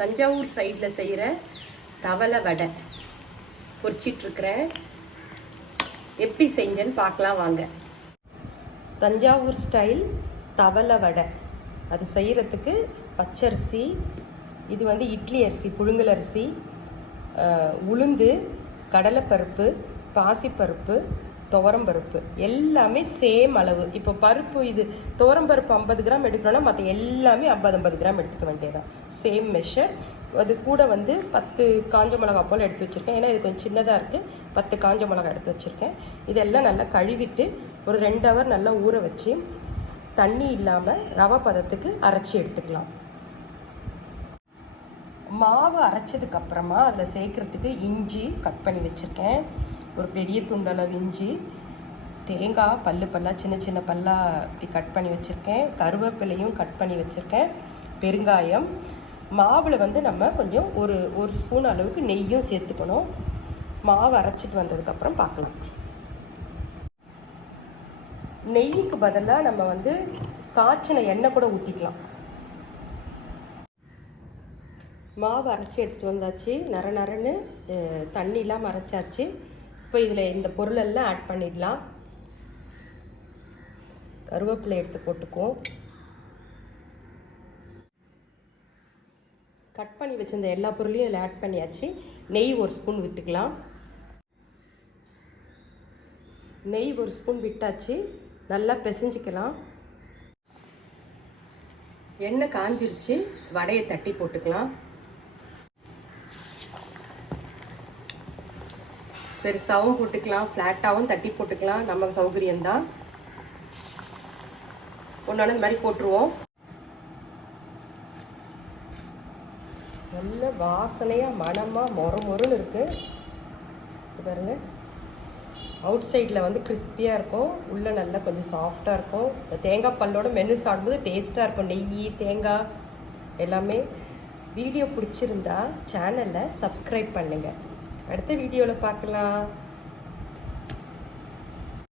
தஞ்சாவூர் சைடில் செய்கிற தவளை வடை பொரிச்சிட்ருக்கிறேன். எப்படி செஞ்சேன்னு பார்க்கலாம் வாங்க. தஞ்சாவூர் ஸ்டைல் தவளை வடை அது செய்கிறதுக்கு பச்சரிசி, இது வந்து இட்லி அரிசி, புழுங்கல் அரிசி, உளுந்து, கடலைப்பருப்பு, பாசிப்பருப்பு, துவரம்பருப்பு எல்லாமே சேம் அளவு. இப்போ பருப்பு இது துவரம்பருப்பு 50 கிராம் எடுக்கணும்னா மற்ற எல்லாமே 50 கிராம் எடுத்துக்க வேண்டியதான், சேம் மெஷர். அது கூட வந்து 10 காஞ்ச மிளகா போல் எடுத்து வச்சுருக்கேன். ஏன்னா இது கொஞ்சம் சின்னதாக இருக்குது. 10 காஞ்ச மிளகா எடுத்து வச்சுருக்கேன். இதெல்லாம் நல்லா கழுவிட்டு ஒரு 2 ஹவர் நல்லா ஊற வச்சு தண்ணி இல்லாமல் ரவை பதத்துக்கு அரைச்சி எடுத்துக்கலாம். மாவு அரைச்சதுக்கப்புறமா அதில் சேர்க்குறதுக்கு இஞ்சி கட் பண்ணி வச்சுருக்கேன், ஒரு பெரிய துண்டளவு இஞ்சி, தேங்காய் பல்லாக சின்ன சின்ன பல்லாக இப்படி கட் பண்ணி வச்சுருக்கேன், கருவேப்பிலையும் கட் பண்ணி வச்சுருக்கேன், பெருங்காயம். மாவில் வந்து நம்ம கொஞ்சம் ஒரு ஸ்பூன் அளவுக்கு நெய்யும் சேர்த்துக்கணும். மாவு அரைச்சிட்டு வந்ததுக்கப்புறம் பார்க்கலாம். நெய்யுக்கு பதிலாக நம்ம வந்து காய்ச்சின எண்ணெய் கூட ஊற்றிக்கலாம். மாவு அரைச்சி எடுத்துகிட்டு வந்தாச்சு, நரன்னு தண்ணிலாம் அரைச்சாச்சு. இப்போ இதில் இந்த பொருளெல்லாம் ஆட் பண்ணிடலாம். கருவேப்பிலை எடுத்து போட்டுக்குவோம். கட் பண்ணி வச்சிருந்த எல்லா பொருளையும் இதில் ஆட் பண்ணியாச்சு. நெய் ஒரு ஸ்பூன் விட்டுக்கலாம். நெய் ஒரு ஸ்பூன் விட்டாச்சு, நல்லா பிசைஞ்சிக்கலாம். எண்ணெய் காஞ்சிருச்சு, வடையை தட்டி போட்டுக்கலாம். பெருசாகவும் போட்டுக்கலாம், ஃப்ளாட்டாகவும் தட்டி போட்டுக்கலாம், நமக்கு சௌகரியம்தான். ஒன்று இந்த மாதிரி போட்டுருவோம். நல்ல வாசனையாக மணமாக மொறுன்னு இருக்குது பாருங்க. அவுட் சைடில் வந்து கிறிஸ்பியாக இருக்கும், உள்ளே நல்லா கொஞ்சம் சாஃப்டாக இருக்கும். தேங்காய் பல்லோட மென்று சாப்பிடும்போது டேஸ்ட்டாக இருக்கும். நெய், தேங்காய் எல்லாமே. வீடியோ பிடிச்சிருந்தா சேனலை சப்ஸ்கிரைப் பண்ணுங்கள். அடுத்த வீடியோவில் பார்க்கலாம்.